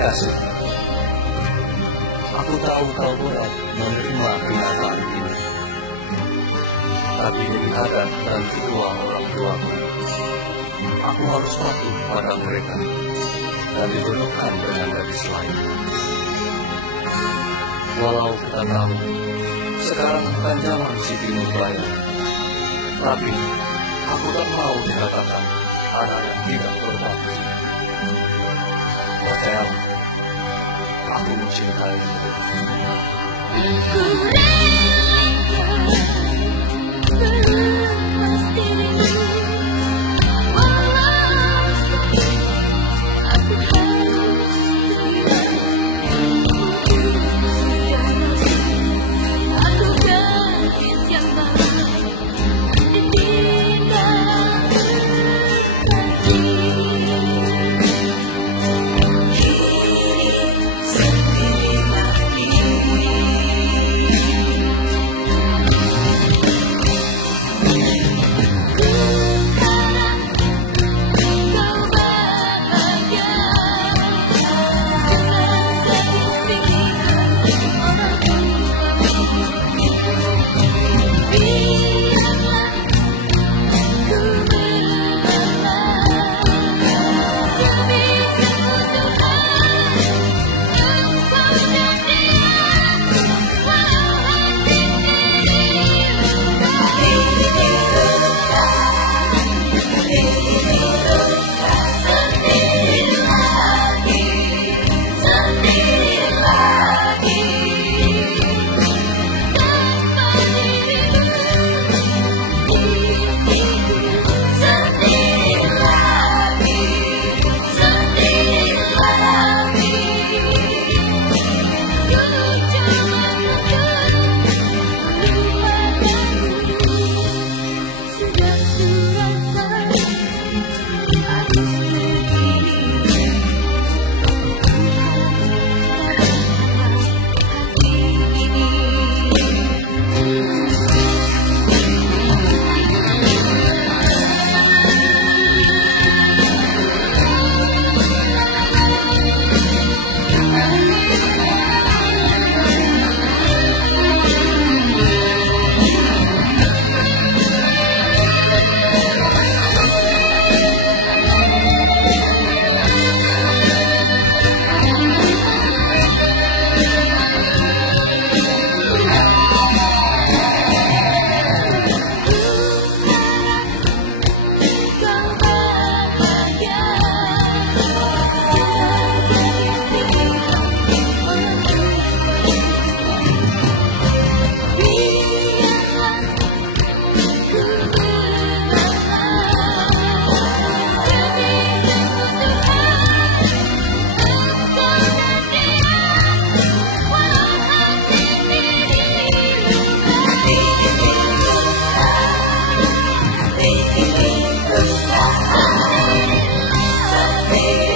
kasih. Aku tahu kau berat menerima kenyataan ini. Tapi demi adat dan kedua orang tuaku, aku harus patuh pada mereka dan dijodohkan dengan gadis lain. Walau kita tahu, sekarang bukan zaman Siti Nurbaya, tapi aku tak mau dikatakan anak yang tidak berbakti. Percayalah, aku mencintaimu. Aku relakan melepas dirimu, walau aku harus kehilanganmu. Aku gadis yang baik dan tidak berbakti. Sampai